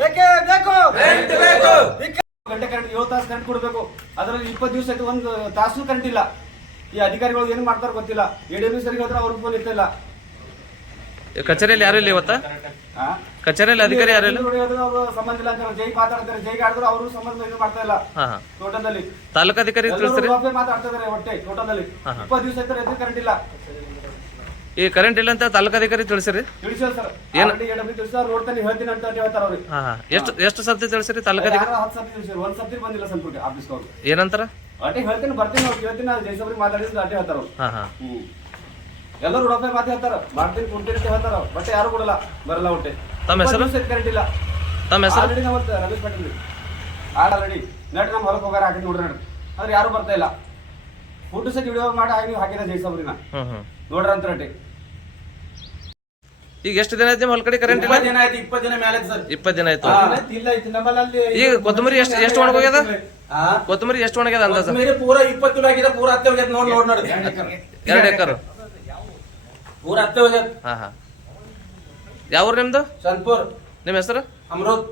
ಬೇಕೇ ಬೇಕು. ಗಂಟೆ ಕರೆಂಟ್ 7 ತಾಸು ಕರೆಂಟ್ ಕೊಡಬೇಕು. ಅದರಲ್ಲಿ 20 ದಿವಸ ಆಯ್ತು, 1 ತಾಸು ಕರೆಂಟ್ ಇಲ್ಲ. ಈ ಅಧಿಕಾರಿಗಳು ಏನು ಮಾಡ್ತಾರೋ ಗೊತ್ತಿಲ್ಲ. ಎಡಿಎಂ ಸರಿಗೆ ಹೋದ್ರೆ ಅವ್ರಿಗೆ ಫೋನ್ ಇರ್ತಿಲ್ಲ. ಕಚೇರಿಯಲ್ಲಿ ಯಾರು ಇಲ್ಲ ಇವತ್ತ? ಕಚೇರಿಯಲ್ಲಿ ಅಧಿಕಾರಿ ಯಾರು ಇಲ್ಲ? ಸಂಬಂಧ ಇಲ್ಲ ಅಂತ ಜೈ ಮಾತಾಡ್ತಾರೆ. ಜೈಗೆ ಆಡಿದ್ರು ಅವರು ಸಂಬಂಧ ಇದು ಮಾಡ್ತಾ ಇಲ್ಲ. ಟೋಟಲ್ ತಾಲೂಕಾಧಿಕಾರಿ ತಿಳಿಸ್ರಿ ಮಾತಾಡ್ತಾ ಇದಾರೆ. ಒಟ್ಟೆ ಟೋಟಲ್ 20 ದಿವಸ ಆಯ್ತು ಕರೆಂಟ್ ಇಲ್ಲ. ಈ ಕರೆಂಟ್ ಇಲ್ಲ ಅಂತ ತಾಲೂಕಾಧಿಕಾರಿ ತಿಳಿಸಿರಿ? ತಿಳಿಸಿಲ್ಲ ಸರ್. ನೋಡ್ತಾನೆ ಹೇಳ್ತೀನಿ ಅಂತ ಹೇಳ್ತಾರ ಅವ್ರಿಗೆ. ಎಷ್ಟು ಸರ್ತಿ ತಿಳಿಸಿರಿ ತಾಲೂಕಾಧಿಕಾರಿ? 10 ಸರ್ತಿ ತಿಳಿಸಿರಿ. 1 ಸರ್ತಿ ಬಂದಿಲ್ಲ ಸಂಪರ್ಕ ಆಫೀಸ್ ಅವ್ರು. ಏನಂತಾರ? ಅಟ್ಟೆ ಹೇಳ್ತೀನಿ, ಬರ್ತೀನಿ, ಅವ್ರು ಹೇಳ್ತೀನಿ, ನಾನು ಜೈಸಬ್ರಿ ಮಾತಾಡಿದ್ರೆ ಅಟ್ಟೆ ಹೇಳ್ತಾರ ಅವ್ರು. ಎಲ್ಲರೂ ರೂಪಾಯಿ ಮಾತು ಹೇಳ್ತಾರ, ಮಾಡ್ತೀನಿ ಕೊಡ್ತೀನಿ ಅಂತ ಹೇಳ್ತಾರ. ಬಟ್ ಯಾರು ಕೊಡಲ್ಲ, ಬರಲ್ಲ. ಒಟ್ಟೆ ತಮ್ಮ ಹೆಸರು? ಕರೆಂಟ್ ಇಲ್ಲ. ತಮ್ಮ ಹೆಸರು? ಆಲ್ರೆಡಿ ನಾವು ರಮೇಶ್ ಪಾಟೀಲ್ ಆಲ್ರೆಡಿ ನೆಟ್ ನಮ್ಮ ಹೊಲಕ್ಕೆ ಹೋಗಾರ ಹಾಕಿ ನೋಡ್ರಿ ನಡ್ ಆದ್ರೆ ಯಾರು ಬರ್ತಾ ಇಲ್ಲ. ಫೋಟೋ ಸೆಟ್ ವಿಡಿಯೋ ಮಾಡಿ ಹಾಕಿ ಹಾಕಿದ ಜೈಸಬ್ರಿನ ನೋಡ್ರ ಅಂತ ರೆಡ್ಡಿ. ಈಗ ಎಷ್ಟು ದಿನ ಆಯ್ತು ನಿಮ್ಮ ಹೊಲ ಕಡೆ ಕರೆಂಟ್ ಇಲ್ಲ? 20 ದಿನ ಆಯ್ತು. 20 ದಿನ ಮೇಲೆ ಸರ್. 20 ದಿನ ಆಯ್ತು. ಈಗ ಕೊತ್ತಂಬರಿ ಎಷ್ಟು ಒಣಗೋಗ್ಯದ? ಕೊತ್ತಂಬರಿ ಎಷ್ಟು ಒಣಗ್ಯದ ಅಂದಾಜ? ಪೂರ 20 ಕಿಲೋ ಆಗಿದೆ. ಪೂರ ಹತ್ತೆ ಹೋಗ್ಯದ. ನೋಡಿ 2 ಎಕರ್ ಪೂರ ಹತ್ತೆ ಹೋಗ್ಯದ. ಯಾವ ಊರು ನಿಮ್ದು? ಸನ್ಪುರ್. ನಿಮ್ಮ ಹೆಸರು? ಅಮೃತ್.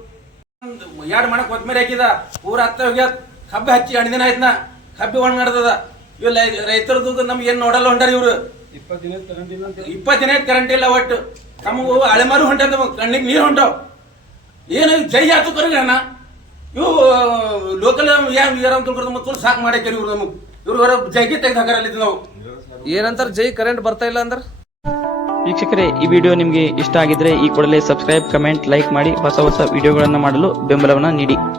2 ಮಣ ಕೊತ್ತಂಬರಿ ಹಾಕಿದ. ಪೂರ ಹತ್ತೆ ಹೋಗ್ಯದ. ಕಬ್ಬಿ ಹಚ್ಚಿ 2 ದಿನ ಆಯ್ತನ. ಕಬ್ಬಿ ಒಣ ನಡ್ದದ. ಇವ್ ರೈತರದ್ದು ನಮ್ಗೆ ಏನ್ ನೋಡಲ್ಲ ಹೊಂಟಾರ ಇವ್ರು. 20 ದಿನ ಕರೆಂಟ್ ಇಲ್ಲ. ಒಟ್ಟು ನಮಗೂ ಅಳೆಮಾರು ಹೊಂಟದ, ಕಣ್ಣಿಗೆ ನೀರು ಹೊಂಟಾವ್. ಏನು ಜೈ ಆತು ಕರಗಣ ಇವು ಲೋಕಲ್ ಯಾರು ಸಾಕು ಮಾಡಾಕ್ಯಾರ ಇವ್ರು. ನಮಗ್ ಇವ್ರು ಜೈಗೆ ತೆಗೆದು ಹಾಕಾರಲ್ಲಿ ನಾವು ಏನಂತಾರ? ಜೈ ಕರೆಂಟ್ ಬರ್ತಾ ಇಲ್ಲ ಅಂದ್ರ? ವೀಕ್ಷಕರೇ, ಈ ವಿಡಿಯೋ ನಿಮಗೆ ಇಷ್ಟ ಆಗಿದ್ರೆ ಈ ಕೂಡಲೇ ಸಬ್ಸ್ಕ್ರೈಬ್, ಕಮೆಂಟ್, ಲೈಕ್ ಮಾಡಿ ಹೊಸ ಹೊಸ ವಿಡಿಯೋಗಳನ್ನು ಮಾಡಲು ಬೆಂಬಲವನ್ನ ನೀಡಿ.